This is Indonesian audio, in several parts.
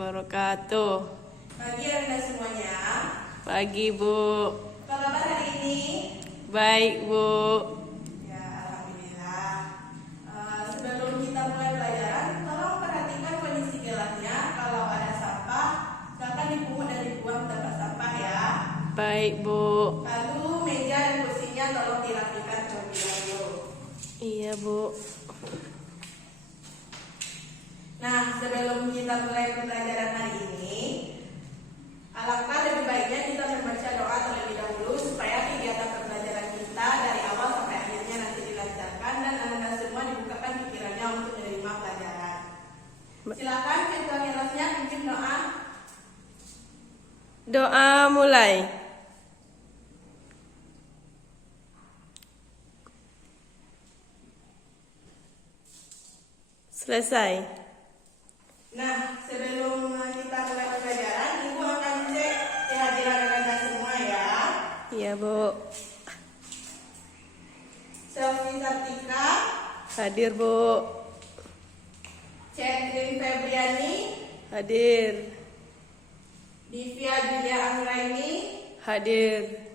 wabarakatuh. Pagi Anda semuanya. Pagi Bu. Apa kabar hari ini? Baik Bu. Ya, alhamdulillah. Sebelum kita mulai pelajaran, tolong perhatikan kondisi gelasnya. Kalau ada sampah, silakan dipungut dan dibuang ke tempat sampah ya. Baik Bu. Lalu meja dan kursinya tolong dirapikan terlebih dahulu. Iya Bu. Nah, sebelum kita mulai pelajaran hari ini, alangkah lebih baiknya kita membaca doa terlebih dahulu supaya kegiatan pembelajaran kita dari awal sampai akhirnya nanti dilancarkan dan Anda semua dibukakan pikirannya untuk menerima pelajaran. Silakan ketua kelasnya pimpin doa. Doa mulai. Selesai. Nah, sebelum kita mulai pelajaran, Ibu akan cek kehadiran Anda semua ya. Iya Bu. Selvi Sartika, Hadir Bu. Cendrin Febriani, Hadir. Divya Julia Anggraini, Hadir.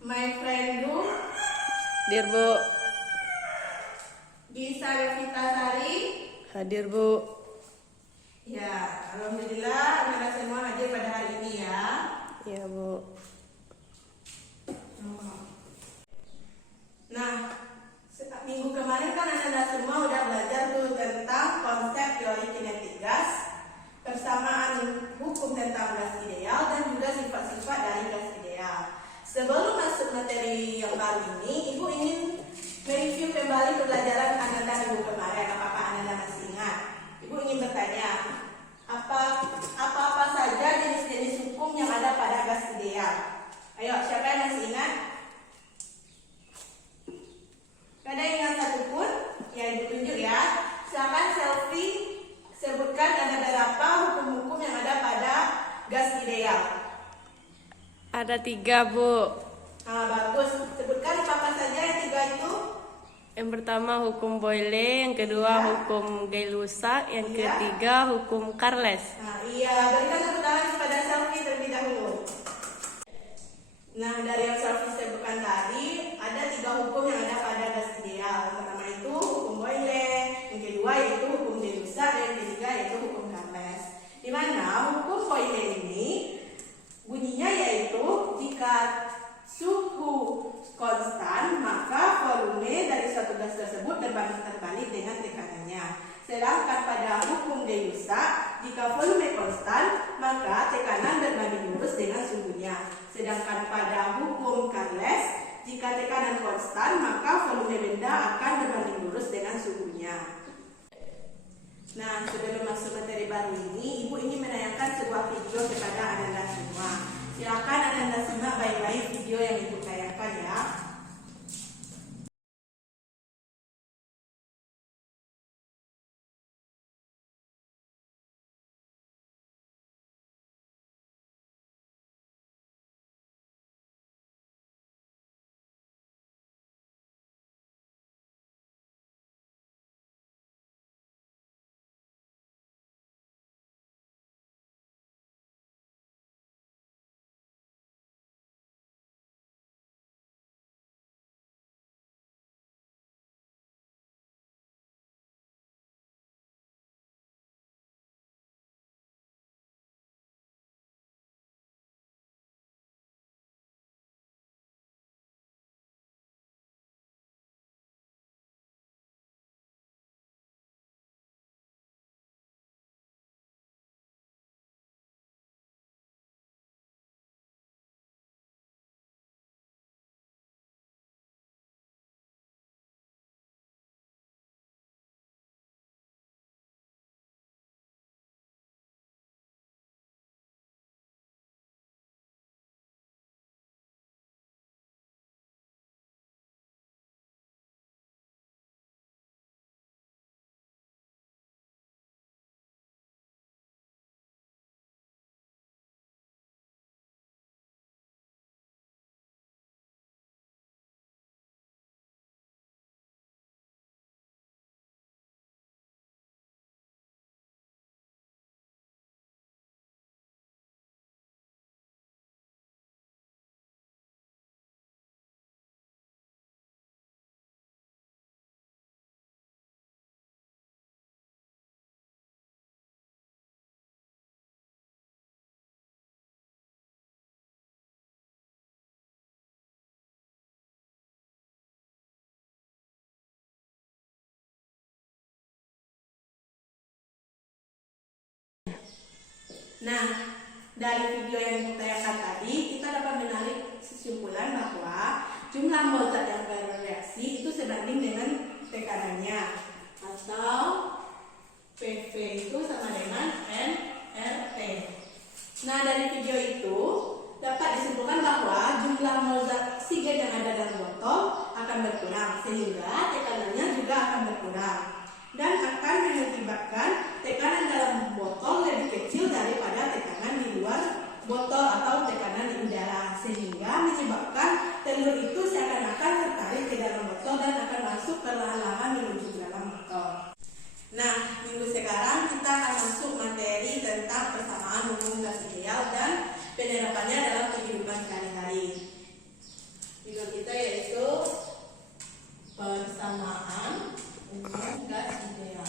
My Friend Lu, Hadir Bu. Gisa Revita Sari. Hadir Bu. Ya, alhamdulillah Anda semua hadir pada hari ini ya. Iya Bu. Nah, minggu kemarin kan Anda semua udah belajar tuh tentang konsep teori kinetik gas, persamaan hukum tentang gas ideal dan juga sifat-sifat dari gas ideal. Sebelum masuk materi yang baru ini, Ibu ingin mereview kembali pembelajaran Anda minggu kemarin. Apakah Anda masih ingat? Ibu ingin bertanya, apa saja jenis-jenis hukum yang ada pada gas ideal? Ayo, siapa yang masih ingat? Ada yang ingat satu pun? Ya, Ibu tunjuk ya. Silakan selfie sebutkan ada berapa hukum-hukum yang ada pada gas ideal. Ada 3 Bu. Nah, bagus. Sebutkan apa saja yang 3 itu? Yang pertama hukum Boyle, yang kedua hukum Gay-Lussac, yang ketiga hukum Charles. Nah, iya, berikan tepuk tangan kepada selfie terlebih dahulu. Nah, dari yang selfie sebutkan tadi, ada 3 hukum yang ada pada gas ideal. Yang pertama itu hukum Boyle, yang kedua yaitu hukum Gay-Lussac, dan yang ketiga yaitu hukum Charles. Di mana hukum Boyle ini bunyinya yaitu jika suhu konstan, maka volume dari suatu gas tersebut berbanding terbalik dengan tekanannya. Sedangkan pada hukum Gay-Lussac, jika volume konstan, maka tekanan berbanding lurus dengan suhunya. Sedangkan pada hukum Charles, jika tekanan konstan, maka volume benda akan berbanding lurus dengan suhunya. Nah, sebelum masuk materi baru ini, Ibu ingin menayangkan sebuah video kepada Anda semua. Silakan Anda simak baik-baik video yang Ibu tayangkan ya. Nah, dari video yang ditayangkan tadi, kita dapat menarik kesimpulan bahwa jumlah mol zat yang bereaksi itu sebanding dengan tekanannya, atau PV itu sama dengan nRT. Nah, dari video itu dapat disimpulkan bahwa jumlah mol zat oksigen yang ada dalam botol akan berkurang, sehingga tekanannya juga akan berkurang dan akan mengakibatkan tekanan dalam botol lebih kecil daripada tekanan di luar botol atau tekanan di udara, sehingga menyebabkan telur itu seakan-akan tertarik ke dalam botol dan akan masuk perlahan-lahan menuju ke dalam botol. Nah, minggu sekarang kita akan masuk materi tentang persamaan umum gas ideal dan penerapannya dalam kehidupan sehari-hari. Judul kita yaitu persamaan umum gas ideal.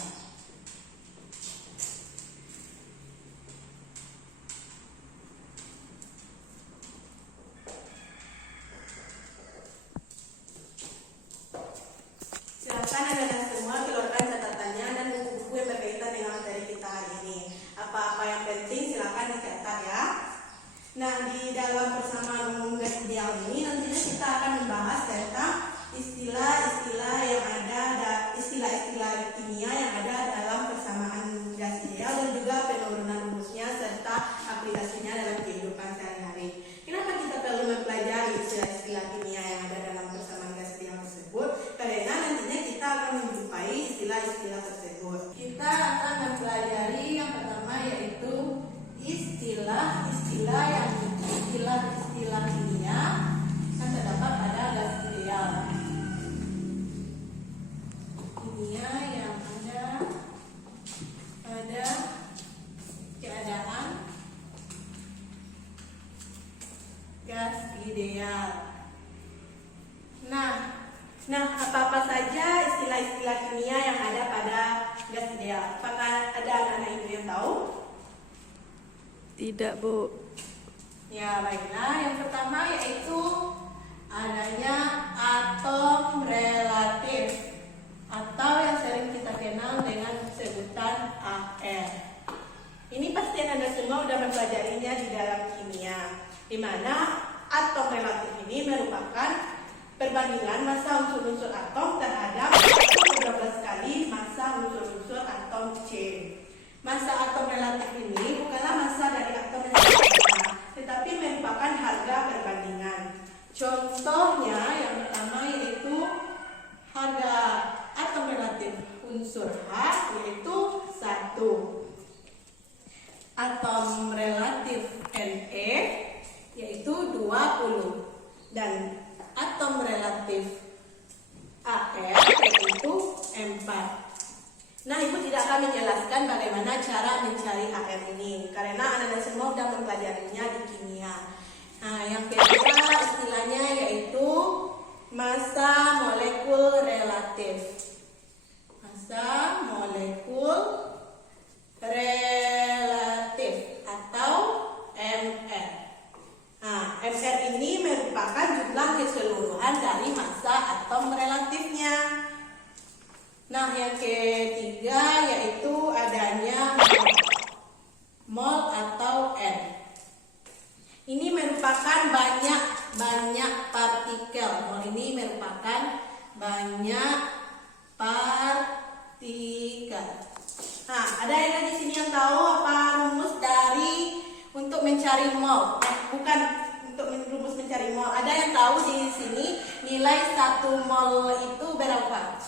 Silakan anda semua keluarkan catatannya dan buku-buku yang berkaitan dengan materi kita hari ini. Apa-apa yang penting silakan dicatat ya. Nah, di dalam persamaan umum gas ideal ini nantinya kita akan membahas tentang istilah-istilah yang ada, istilah-istilah kimia yang ada dalam persamaan gas ideal dan juga penurunan rumusnya serta aplikasinya dalam kehidupan sehari-hari. Kenapa kita perlu mempelajari istilah-istilah kimia yang ada dalam persamaan gas ideal tersebut? Karena nantinya kita akan menjumpai istilah-istilah tersebut. Kita akan mempelajari yang pertama yaitu istilah-istilah kimia yang terdapat pada gas ideal. Kimia yang ada pada keadaan gas ideal. Nah, apa-apa saja istilah-istilah kimia yang ada pada gas ideal? Apakah ada anak-anak ibu yang tahu? Tidak, Bu. Ya, baiklah. Yang pertama yaitu adanya atom relatif atau yang sering kita kenal dengan sebutan AR. Ini pasti Anda semua sudah mempelajarinya di dalam kimia, di mana atom relatif ini merupakan perbandingan massa unsur-unsur atom terhadap 12 kali massa unsur-unsur atom C. Massa atom relatif ini bukanlah massa dari atom yang sama, tetapi merupakan harga perbandingan. Contohnya yang pertama yaitu harga atom relatif unsur H yaitu 1. Atom relatif Ne yaitu 20 dan atom relatif Ar yaitu 4. Nah, Ibu tidak akan menjelaskan bagaimana cara mencari AR ini karena Anda semua sudah mempelajarinya di kimia. Nah, yang kedua istilahnya yaitu massa molekul relatif. Massa molekul relatif atau MR. Nah, MR ini merupakan jumlah keseluruhan dari massa atom relatifnya. Nah, yang ketiga yaitu adanya mol atau N. Ini merupakan banyak partikel. Mol ini merupakan banyak partikel. Nah, ada yang di sini yang tahu apa rumus dari untuk mencari mol? Bukan untuk rumus mencari mol. Ada yang tahu di sini nilai 1 mol itu berapa?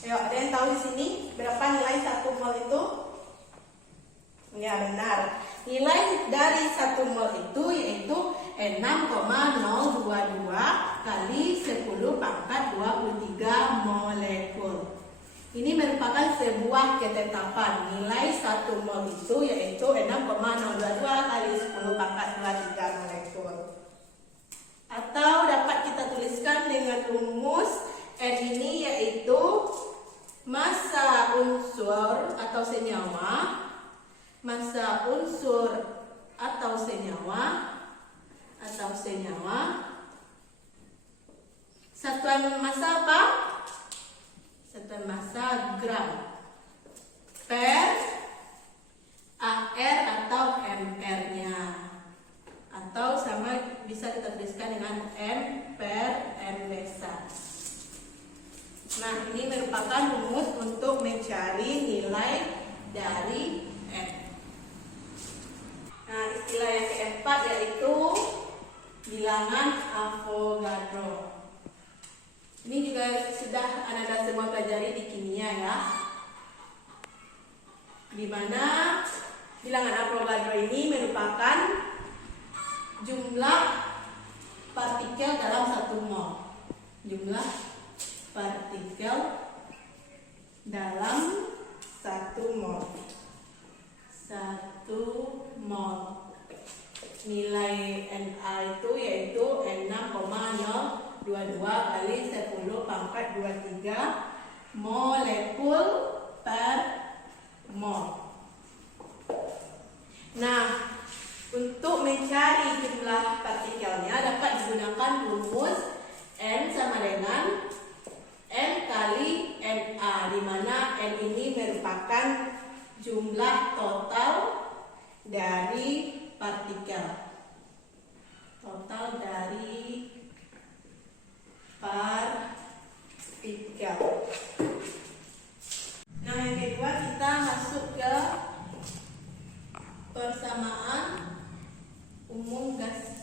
Ayo, ada yang tahu di sini berapa nilai 1 mol itu? Ya, benar. Nilai dari 1 mol itu yaitu 6,022 kali 10 pangkat 23 molekul. Ini merupakan sebuah ketetapan. Nilai 1 mol itu yaitu 6,022 kali 10 pangkat 23 molekul. Atau dapat kita tuliskan dengan rumus N ini yaitu massa unsur atau senyawa, massa unsur atau senyawa, satuan massa apa? Satuan massa gram per AR atau ml. bisa kita tuliskan dengan M per M besar. Nah, ini merupakan rumus untuk mencari nilai dari M. Nah, istilah yang keempat yaitu bilangan Avogadro. Ini juga sudah Anda semua pelajari di kimia ya. Di mana bilangan Avogadro ini merupakan jumlah partikel dalam 1 mol. Jumlah partikel dalam 1 mol. 1 mol. Nilai Na itu yaitu 6,022 kali 10 pangkat 23 molekul per mol. Nah, untuk mencari jumlah partikelnya dapat digunakan rumus N sama dengan N kali Na, di mana N ini merupakan jumlah total dari partikel. Total dari partikel. Nah, yang kedua kita masuk ke persamaan umum gas.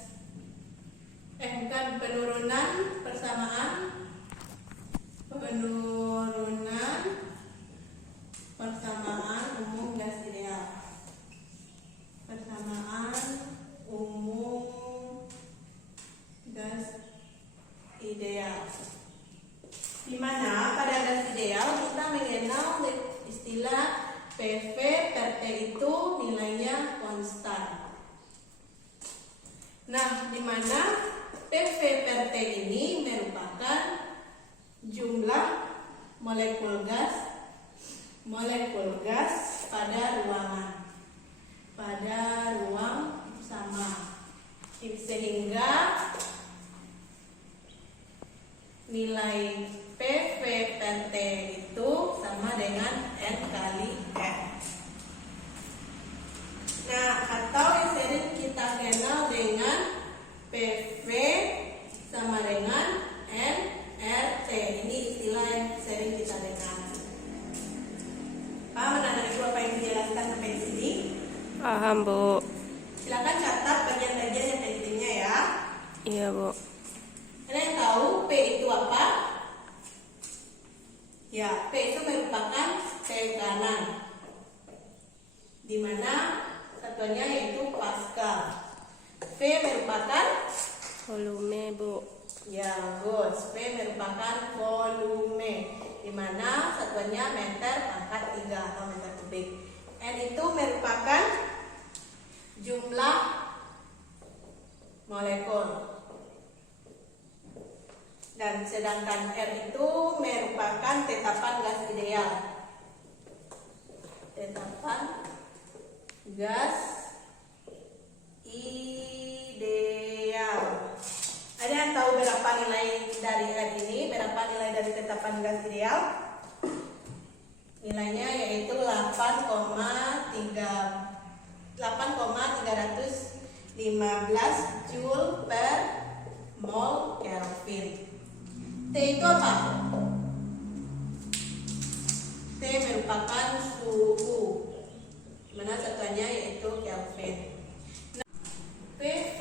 Bukan penurunan, persamaan penurunan persamaan umum gas ideal. Persamaan umum gas ideal. Di mana pada gas ideal kita mengenal istilah PV per T itu nilainya konstan. Nah, di mana PV per T ini merupakan jumlah molekul gas pada ruangan, pada ruang sama, sehingga nilai PV per T itu sama dengan N kali M. Nah, atau yang sering kita kenal dengan PV sama dengan nRT. Ini istilah yang sering kita dengar. Paham anak-anak Ibu apa yang dijelaskan sampai di sini? Paham, Bu. Silakan catat bagian-bagian yang pentingnya ya. Iya, Bu. Kalian yang tahu P itu apa? Ya, P itu merupakan tekanan, di mana satuannya yaitu Pascal. V merupakan Volume, Bu. ya, good. V merupakan volume, di mana satuannya meter pangkat 3 atau meter kubik. N itu merupakan jumlah molekul. Dan sedangkan R itu merupakan tetapan gas ideal. Tetapan gas ideal. Ada yang tahu berapa nilai dari R ini? Berapa nilai dari tetapan gas ideal? Nilainya yaitu 8,315 Joule per mol Kelvin. T itu apa? T merupakan suhu, mana satuannya yaitu Kelvin. Nah, PV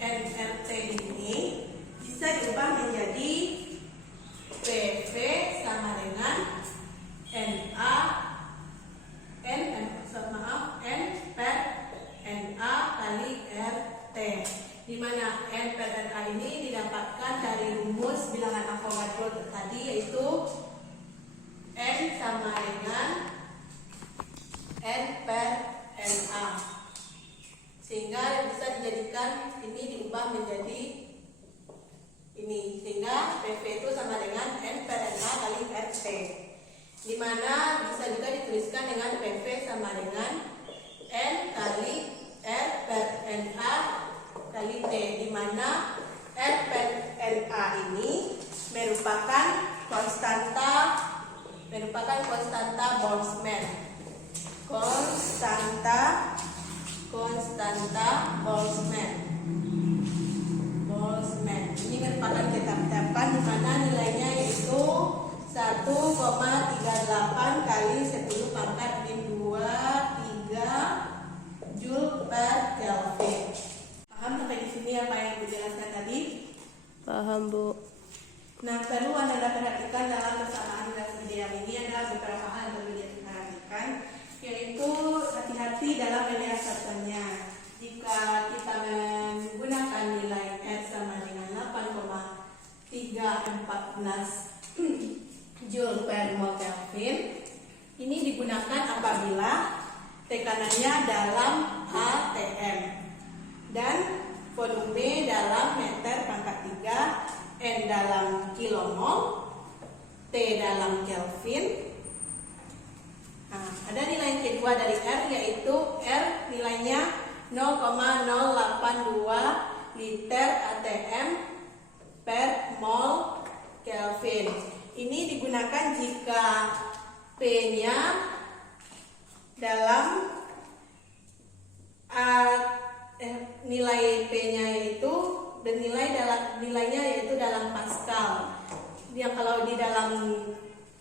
nRT ini bisa diubah menjadi PV sama dengan N per Na kali RT, di mana N per Na ini didapatkan dari rumus bilangan Avogadro tadi, yaitu N sama dengan N per Na, sehingga bisa dijadikan ini diubah menjadi ini, sehingga PV itu sama dengan N per Na kali RT, di mana bisa juga dituliskan dengan PV sama dengan N kali R per Na kali T, di mana R per Na ini merupakan konstanta Boltzmann. Konstanta Boltzmann. ini apa yang Ibu jelaskan tadi? Paham, Bu. Nah, perlu Anda perhatikan dalam persamaan gas ideal ini ada beberapa hal yang perlu diperhatikan, yaitu hati-hati dalam melihat satuannya. Jika kita menggunakan nilai R sama dengan 8,314 Joule per mol Kelvin, ini digunakan apabila tekanannya dalam atm dan volume dalam meter pangkat 3, N dalam kilomol, T dalam Kelvin. Nah, ada nilai kedua dari R, yaitu R nilainya 0,082 liter atm per mol Kelvin. Ini digunakan jika P-nya dalam nilai P-nya itu dan nilainya yaitu dalam Pascal. Yang kalau di dalam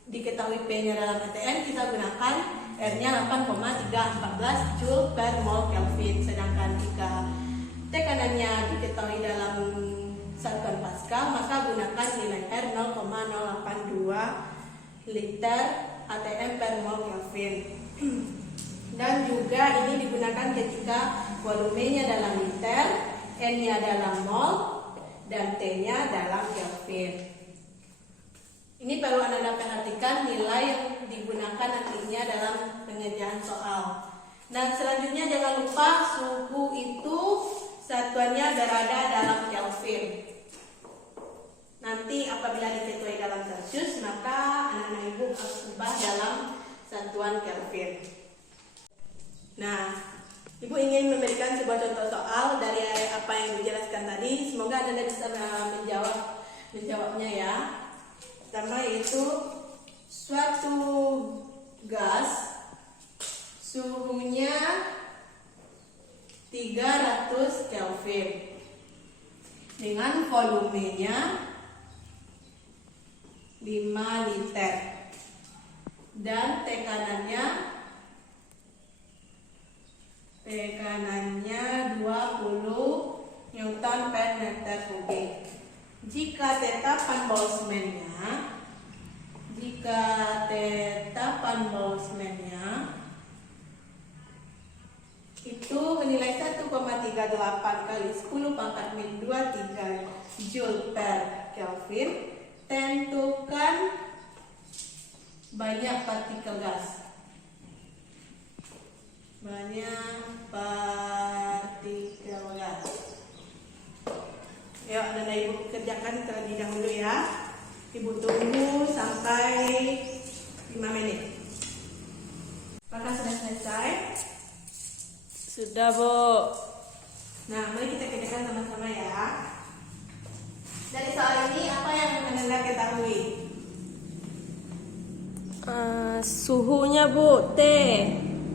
diketahui P-nya dalam ATM, kita gunakan R-nya 8,314 Joule per mol Kelvin. Sedangkan jika tekanannya diketahui dalam satuan Pascal, maka gunakan nilai R 0,082 liter atm per mol Kelvin. Dan juga ini digunakan ketika volumenya dalam liter, N-nya dalam mol, dan T-nya dalam Kelvin. Ini perlu Anda perhatikan nilai yang digunakan nantinya dalam pengerjaan soal. Dan selanjutnya jangan lupa suhu itu satuannya berada dalam Kelvin. Nanti apabila diketuai dalam Celsius, maka anak-anak ibu harus ubah dalam satuan Kelvin. Nah, Ibu ingin memberikan sebuah contoh soal dari apa yang dijelaskan tadi. Semoga Anda bisa menjawabnya ya. Pertama yaitu suatu gas suhunya 300 Kelvin dengan volumenya 5 liter dan tekanannya 20 Newton per meter kubik. Jika tetapan Boltzmann-nya itu menilai 1,38 kali 10 pangkat min 23 Joule per Kelvin, tentukan banyak partikel gas. Yuk, Anda Ibu kerjakan terlebih dahulu ya. Ibu tunggu sampai 5 menit. Apakah sudah selesai? Sudah, Bu. Nah, mari kita kerjakan sama-sama ya. Dari soal ini apa yang Anda ketahui? Suhunya, Bu, T.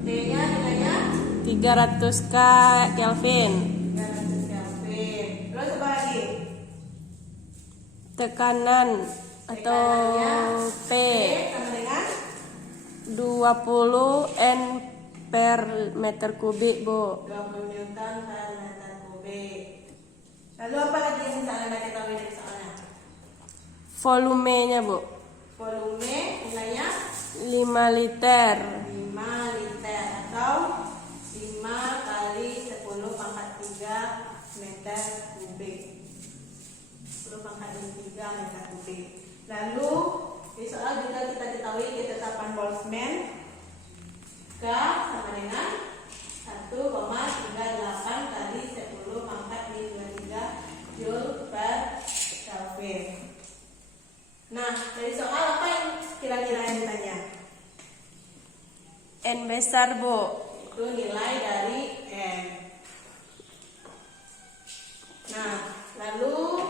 T-nya nilainya 300 Kelvin. 300 Kelvin. Terus apa lagi? Tekanan atau P sama dengan 20 N per meter kubik, Bu. 20 Newton per meter kubik. Lalu apa lagi yang bisa Anda ketahui dari soalnya? Volumenya, Bu, Volume nilainya 5 liter. 5 liter atau 5 kali 10 pangkat 3 meter kubik. 10 pangkat 3 meter kubik. Lalu di soal juga kita ketahui ketetapan Boltzmann K sama dengan 1,38 kali 10 pangkat 23 Joule per Kelvin. Nah, dari soal apa yang kira-kira yang ditanya? N besar, Bu. Itu nilai dari N. Nah, lalu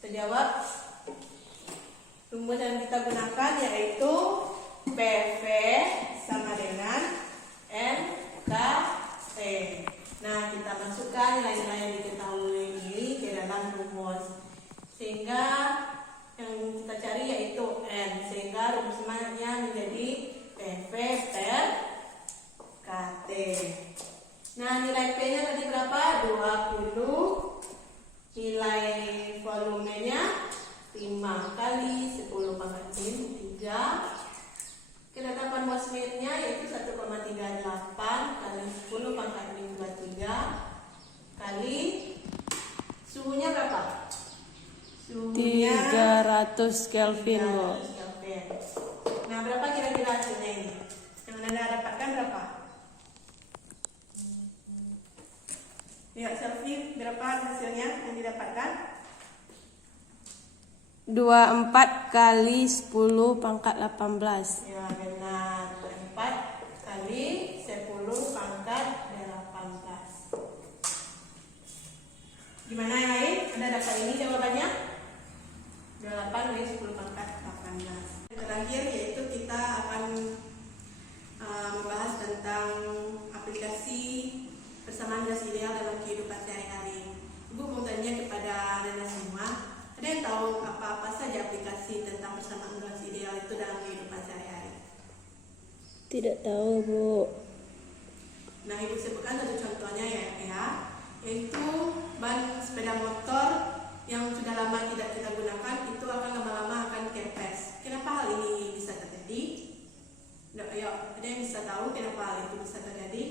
kita jawab. Rumus yang kita gunakan yaitu PV sama dengan NKT. Nah, kita masukkan nilai-nilai yang diketahui ini ke dalam rumus. Sehingga yang kita cari yaitu N. Sehingga rumusnya menjadi PV per KT. Nah, nilai nilai P-nya tadi berapa? 20. Nilai volumenya 5 kali 10 pangkat min 3. Ketetapan Boswell-nya yaitu 1,38 kali 10 pangkat min 23 kali suhunya berapa? Suhunya 300 Kelvin, Bu. 300 Kelvin. Nah, berapa kira-kira hasilnya ini? Yang Anda dapatkan berapa? Ya, Selfie, berapa hasilnya yang didapatkan? 24 kali 10 pangkat 18. Ya, benar. 4 kali 10 pangkat 18. Gimana yang lain? Anda dapat ini jawabannya? 8 kali 10 pangkat 18. Yang terakhir yaitu kita akan membahas tentang aplikasi persamaan gas ideal dalam kehidupan sehari-hari. Ibu mau tanya kepada Anda semua, ada yang tahu apa-apa saja aplikasi tentang persamaan gas ideal itu dalam kehidupan sehari-hari? Tidak tahu, Bu. Nah, ibu sebutkan satu contohnya yaitu ban sepeda motor yang sudah lama tidak kita gunakan itu akan lama-lama akan kempes. Kenapa hal ini bisa terjadi? Ayo, ada yang bisa tahu kenapa hal itu bisa terjadi?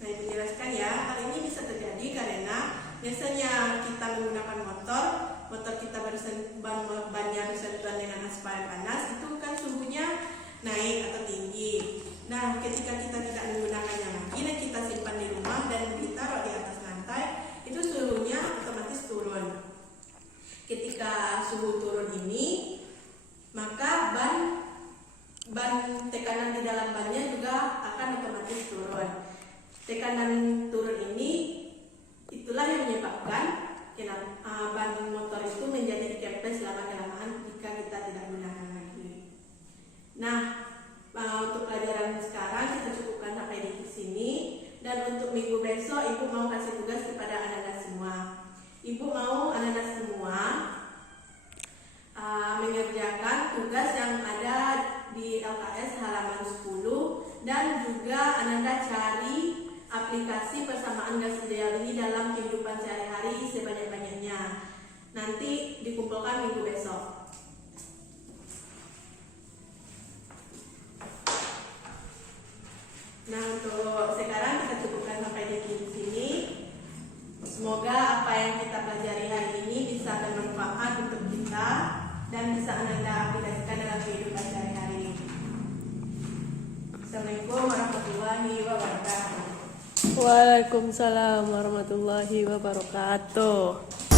Nah, ibu jelaskan ya. Hal ini bisa terjadi karena biasanya kita menggunakan motor kita bannya bersentuhan dengan aspal panas, itu kan suhunya naik atau tinggi. Nah, ketika kita tidak menggunakannya lagi dan kita simpan di rumah dan ditaruh di atas lantai, itu suhunya otomatis turun. Ketika suhu turun ini, maka ban tekanan di dalam bannya juga akan otomatis turun. Tekanan turun ini itulah yang menyebabkan ban motor itu menjadi kempes lama-kelamaan jika kita tidak gunakan lagi. Nah, untuk pelajaran sekarang kita cukupkan sampai di sini, dan untuk minggu besok ibu mau kasih tugas kepada anak-anak semua. Ibu mau anak-anak semua mengerjakan tugas yang ada di LKS halaman 10 dan juga anak-anak cari aplikasi persamaan gas ideal ini dalam kehidupan sehari-hari sebanyak-banyaknya. Nanti dikumpulkan minggu besok. Nah, untuk sekarang kita cukupkan sampai di sini. Semoga apa yang kita pelajari hari ini bisa bermanfaat untuk kita dan bisa Anda aplikasikan dalam kehidupan sehari-hari. Assalamualaikum warahmatullahi wabarakatuh. Waalaikumsalam warahmatullahi wabarakatuh.